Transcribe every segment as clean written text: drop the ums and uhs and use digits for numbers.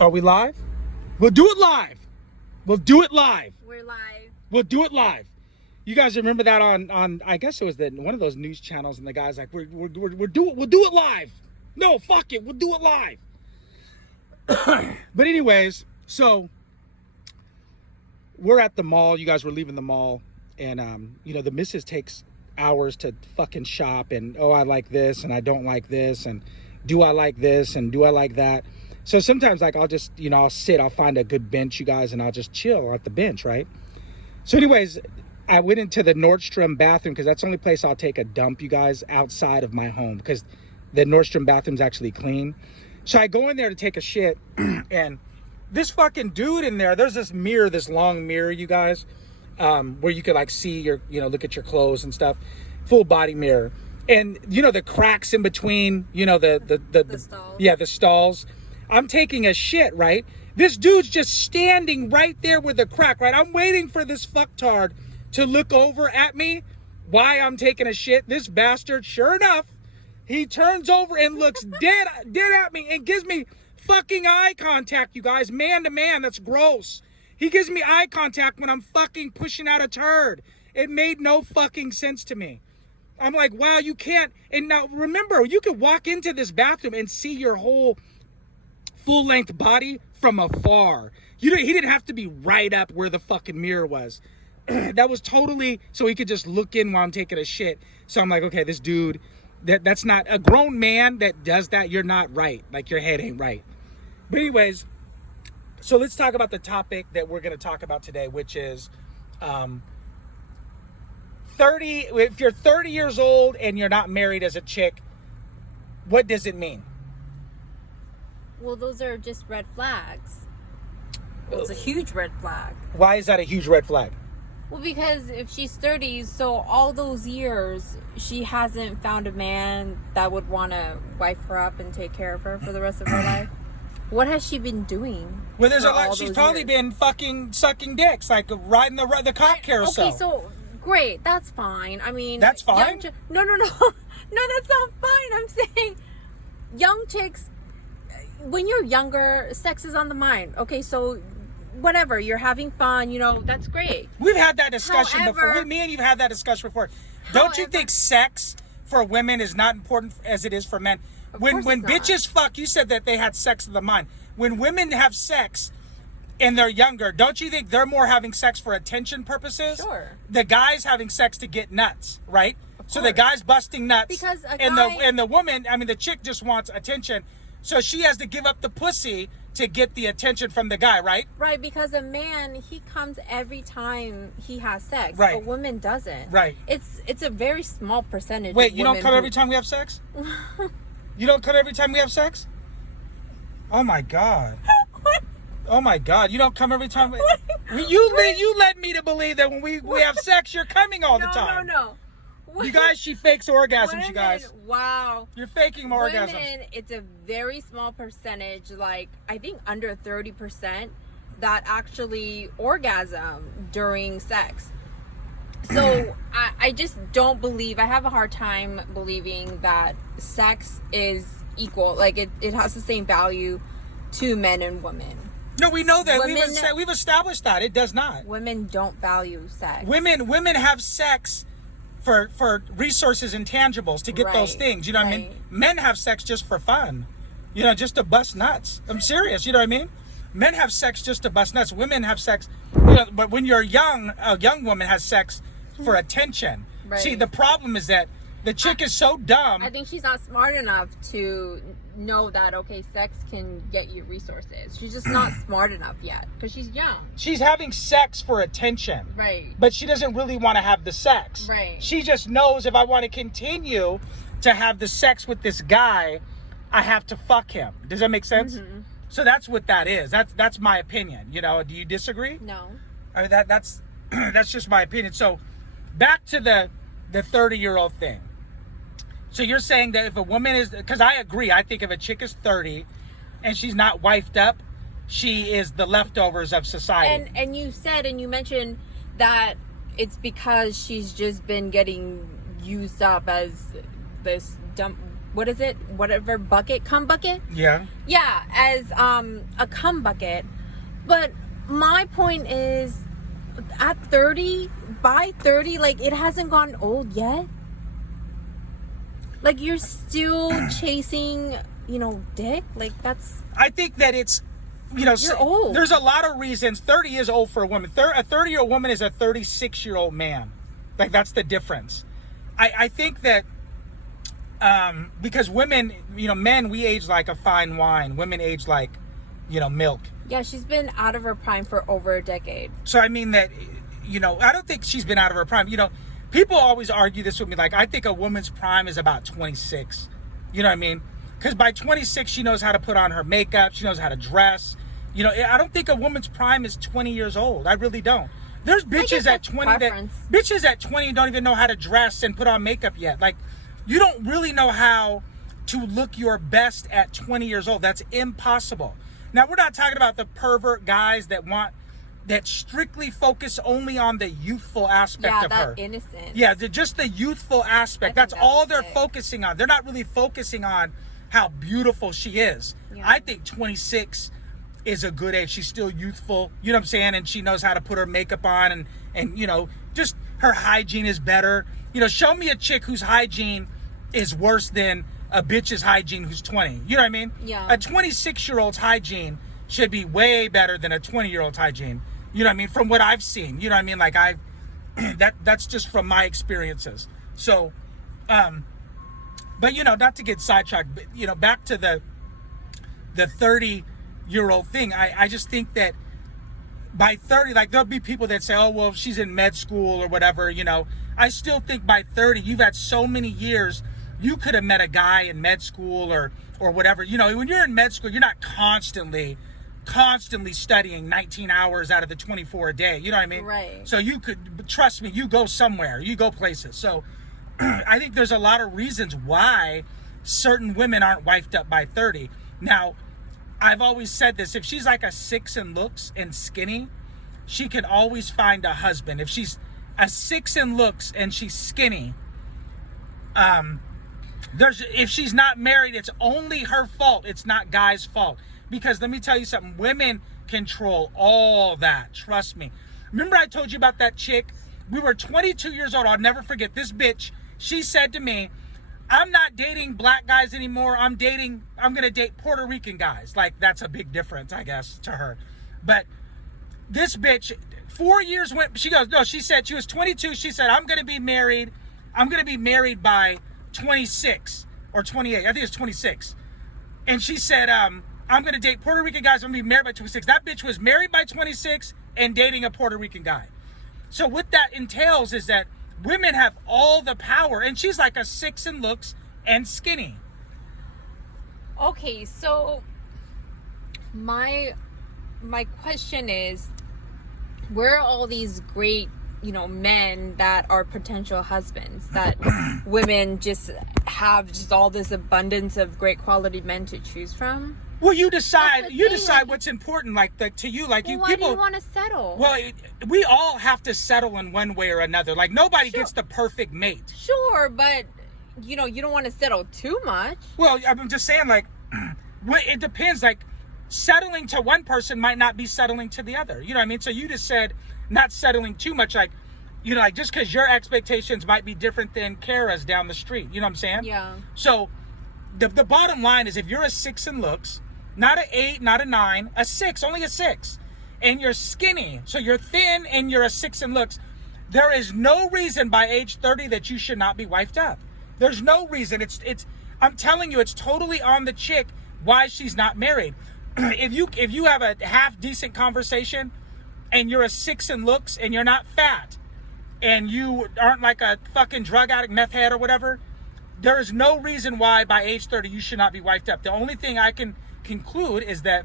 Are we live? We'll do it live. We'll do it live. We're live. We'll do it live. You guys remember that on I guess it was one of those news channels, and the guy's like, we'll do it live. No, fuck it, we'll do it live. But anyways, so we're at the mall. You guys were leaving the mall, and the missus takes hours to fucking shop, and I like this and I don't like this, and do I like this and do I like that. So sometimes, like, I'll just, I'll find a good bench, you guys, and I'll just chill at the bench, right? So anyways, I went into the Nordstrom bathroom because that's the only place I'll take a dump, you guys, outside of my home, because the Nordstrom bathroom's actually clean. So I go in there to take a shit, and this fucking dude in there's this mirror, this long mirror, you guys, where you could, like, see your, look at your clothes and stuff, full body mirror. And, the cracks in between, the stalls. Yeah, the stalls. I'm taking a shit, right? This dude's just standing right there with the crack, right? I'm waiting for this fucktard to look over at me while I'm taking a shit. This bastard, sure enough, he turns over and looks dead at me and gives me fucking eye contact, you guys. Man to man, that's gross. He gives me eye contact when I'm fucking pushing out a turd. It made no fucking sense to me. I'm like, wow, you can't. And now remember, you could walk into this bathroom and see your whole full-length body from afar. He didn't have to be right up where the fucking mirror was. That was totally so he could just look in while I'm taking a shit. So I'm like, okay, this dude, that's not a grown man that does that. You're not right. Like, your head ain't right. But anyways, so let's talk about the topic that we're going to talk about today, which is 30. If you're 30 years old and you're not married as a chick, what does it mean? Well, those are just red flags. It's a huge red flag. Why is that a huge red flag? Well, because if she's 30, so all those years, she hasn't found a man that would want to wife her up and take care of her for the rest of her life. What has she been doing? Well, there's a lot. She's probably been fucking sucking dicks, like riding the cock carousel. Okay, so great. That's fine. I mean, that's fine. No, that's not fine. I'm saying young chicks. When you're younger, sex is on the mind. Okay, so whatever, you're having fun, that's great. We've had that discussion before. Me and you've had that discussion before. Don't you think sex for women is not important as it is for men? When bitches fuck, you said that they had sex in the mind. When women have sex and they're younger, don't you think they're more having sex for attention purposes? Sure. The guy's having sex to get nuts, right? So the guy's busting nuts. Because the woman, the chick just wants attention. So she has to give up the pussy to get the attention from the guy, right? Right, because a man, he comes every time he has sex. Right. A woman doesn't. Right. It's a very small percentage. Wait, you don't come every time we have sex? You don't come every time we have sex? Oh my God. Oh my God, you don't come every time. You led me to believe that when we have sex, you're coming all the time. No. You guys, she fakes orgasms, women, you guys. Wow. You're faking more orgasms. Women, it's a very small percentage, like, I think under 30%, that actually orgasm during sex. So, I just don't believe, I have a hard time believing that sex is equal. Like, it has the same value to men and women. No, we know that. We've established that. It does not. Women don't value sex. Women have sex for resources and tangibles to get those things, you know what I mean? Men have sex just for fun, just to bust nuts. I'm serious, you know what I mean? Men have sex just to bust nuts. Women have sex, but when you're young, a young woman has sex for attention. Right. See, the problem is that the chick is so dumb. I think she's not smart enough to know that, okay, sex can get you resources. She's just not smart enough yet because she's young. She's having sex for attention. Right. But she doesn't really want to have the sex. Right. She just knows if I want to continue to have the sex with this guy, I have to fuck him. Does that make sense? Mm-hmm. So that's what that is. That's my opinion. Do you disagree? No. I mean, that's just my opinion. So back to the 30-year-old thing. So you're saying that if a woman is, because I agree, I think if a chick is 30 and she's not wifed up, she is the leftovers of society. And you said, and you mentioned that it's because she's just been getting used up as this dump. What is it? Whatever bucket, cum bucket. Yeah. Yeah, as a cum bucket. But my point is, at 30, by 30, like, it hasn't gotten old yet. Like, you're still chasing, dick. Like, that's... I think that it's, You're old. There's a lot of reasons. 30 is old for a woman. A 30-year-old woman is a 36-year-old man. Like, that's the difference. I think that because women, men, we age like a fine wine. Women age like, milk. Yeah, she's been out of her prime for over a decade. So I mean that, I don't think she's been out of her prime. People always argue this with me. Like, I think a woman's prime is about 26. You know what I mean? Because by 26, she knows how to put on her makeup. She knows how to dress. I don't think a woman's prime is 20 years old. I really don't. There's bitches at 20 bitches at 20 don't even know how to dress and put on makeup yet. Like, you don't really know how to look your best at 20 years old. That's impossible. Now, we're not talking about the pervert guys that strictly focus only on the youthful aspect of her. Yeah, that innocence. Yeah, just the youthful aspect. That's all they're focusing on. They're not really focusing on how beautiful she is. Yeah. I think 26 is a good age. She's still youthful, you know what I'm saying? And she knows how to put her makeup on and just her hygiene is better. Show me a chick whose hygiene is worse than a bitch's hygiene who's 20. You know what I mean? Yeah. A 26-year-old's hygiene should be way better than a 20-year-old's hygiene. You know what I mean? From what I've seen. You know what I mean? Like, that's just from my experiences. So, but not to get sidetracked, but back to the 30-year-old thing. I just think that by 30, like, there'll be people that say, oh, well, she's in med school or whatever, I still think by 30, you've had so many years, you could have met a guy in med school or whatever. When you're in med school, you're not constantly studying 19 hours out of the 24 a day. You know what I mean? Right. So you could, trust me, you go somewhere, you go places. So I think there's a lot of reasons why certain women aren't wifed up by 30. Now, I've always said this, if she's like a 6 in looks and skinny, she can always find a husband. If she's a 6 in looks and she's skinny, if she's not married, it's only her fault. It's not guys' fault. Because let me tell you something, women control all that. Trust me. Remember I told you about that chick? We were 22 years old. I'll never forget this bitch. She said to me, I'm not dating black guys anymore. I'm going to date Puerto Rican guys. Like, that's a big difference, I guess, to her. But this bitch, 4 years went, she goes, no, she said she was 22. She said, I'm going to be married by 26 or 28. I think it's 26. And she said, I'm going to date Puerto Rican guys. I'm going to be married by 26. That bitch was married by 26 and dating a Puerto Rican guy. So what that entails is that women have all the power. And she's like a 6 in looks and skinny. Okay, so my question is, where are all these great, men that are potential husbands that women just have just all this abundance of great quality men to choose from? Well, you decide what's important, to you. Like, well, you why people. Do you want to settle? Well, we all have to settle in one way or another. Like, nobody gets the perfect mate. Sure, but you don't want to settle too much. Well, I'm just saying, like, it depends. Like, settling to one person might not be settling to the other. You know what I mean? So you just said not settling too much. Like, like, just because your expectations might be different than Kara's down the street. You know what I'm saying? Yeah. So the bottom line is, if you're a 6 in looks, not an 8, not a 9, a 6, only a 6, and you're skinny, so you're thin and you're a 6 in looks, there is no reason by age 30 that you should not be wifed up. There's no reason. I'm telling you, it's totally on the chick why she's not married. If you have a half decent conversation and you're a 6 in looks and you're not fat and you aren't like a fucking drug addict, meth head or whatever, there is no reason why by age 30 you should not be wifed up. The only thing I can conclude is that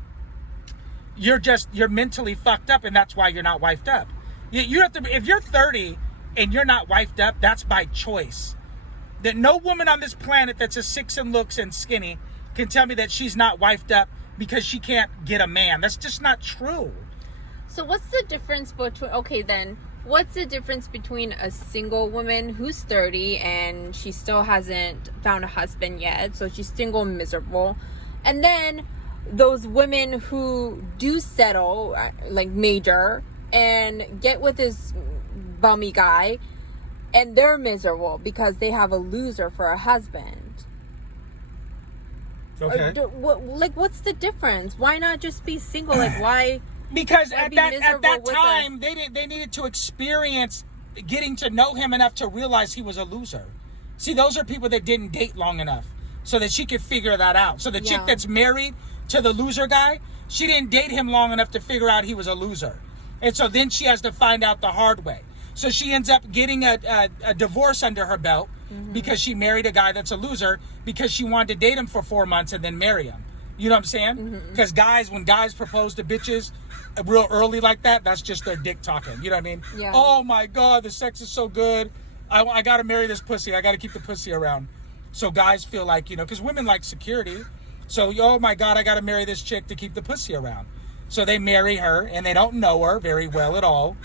you're mentally fucked up, and that's why you're not wifed up. You have to, if you're 30 and you're not wifed up, that's by choice. That no woman on this planet that's a 6 in looks and skinny can tell me that she's not wifed up because she can't get a man. That's just not true. So what's the difference between, okay, then what's the difference between a single woman who's 30 and she still hasn't found a husband yet, so she's single and miserable, and then those women who do settle, like major, and get with this bummy guy, and they're miserable because they have a loser for a husband? Okay. What's the difference? Why not just be single? Like, why? Because why at be that miserable with time, they needed to experience getting to know him enough to realize he was a loser. See, those are people that didn't date long enough so that she could figure that out. So the chick that's married to the loser guy, she didn't date him long enough to figure out he was a loser. And so then she has to find out the hard way. So she ends up getting a divorce under her belt because she married a guy that's a loser because she wanted to date him for 4 months and then marry him. You know what I'm saying? Because when guys propose to bitches real early like that, that's just their dick talking. You know what I mean? Yeah. Oh my God, the sex is so good. I got to marry this pussy. I got to keep the pussy around. So guys feel like, because women like security. So, oh my God, I got to marry this chick to keep the pussy around. So they marry her and they don't know her very well at all.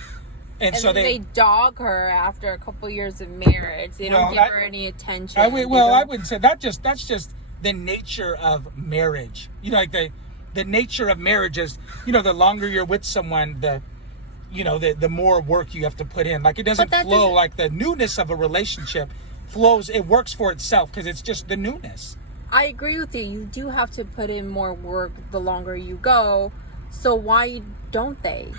And so they dog her after a couple years of marriage. They don't give her any attention. I wouldn't say that. That's just the nature of marriage. Like the nature of marriage is, the longer you're with someone, the more work you have to put in. Like it doesn't flow like the newness of a relationship flows. It works for itself because it's just the newness. I agree with you. You do have to put in more work the longer you go. So why don't they?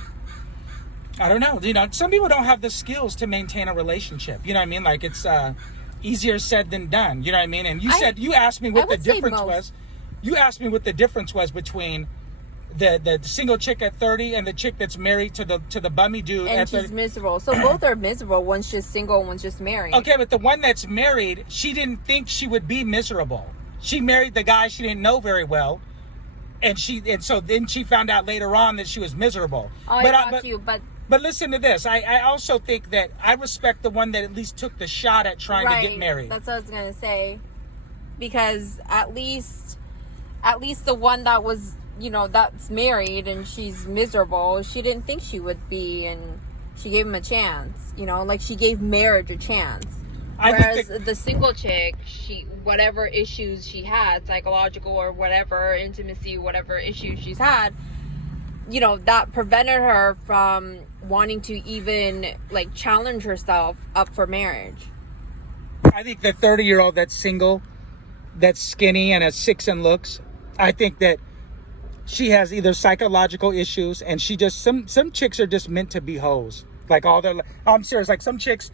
I don't know. Some people don't have the skills to maintain a relationship. You know what I mean? Like it's easier said than done. You know what I mean? And you asked me what the difference was. You asked me what the difference was between the single chick at 30 and the chick that's married to the bummy dude and at 30. And she's miserable. So both are miserable. One's just single, one's just married. Okay, but the one that's married, she didn't think she would be miserable. She married the guy she didn't know very well. And so then she found out later on that she was miserable. Oh, But listen to this. I also think that I respect the one that at least took the shot at trying to get married. That's what I was gonna say. Because at least the one that was, that's married and she's miserable, she didn't think she would be, and she gave him a chance. Like she gave marriage a chance. Whereas the single chick, whatever issues she had, psychological or whatever, intimacy, whatever issues she's had, that prevented her from wanting to even like challenge herself up for marriage. I think the 30-year-old that's single, that's skinny and has six and looks, I think that she has either psychological issues and she just some chicks are just meant to be hoes. Like I'm serious. Like some chicks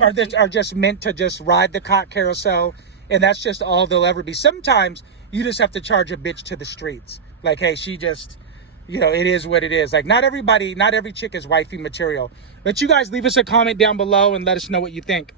are just meant to just ride the cock carousel, and that's just all they'll ever be. Sometimes you just have to charge a bitch to the streets. Like, hey, she just, it is what it is. Like, not every chick is wifey material. But you guys leave us a comment down below and let us know what you think.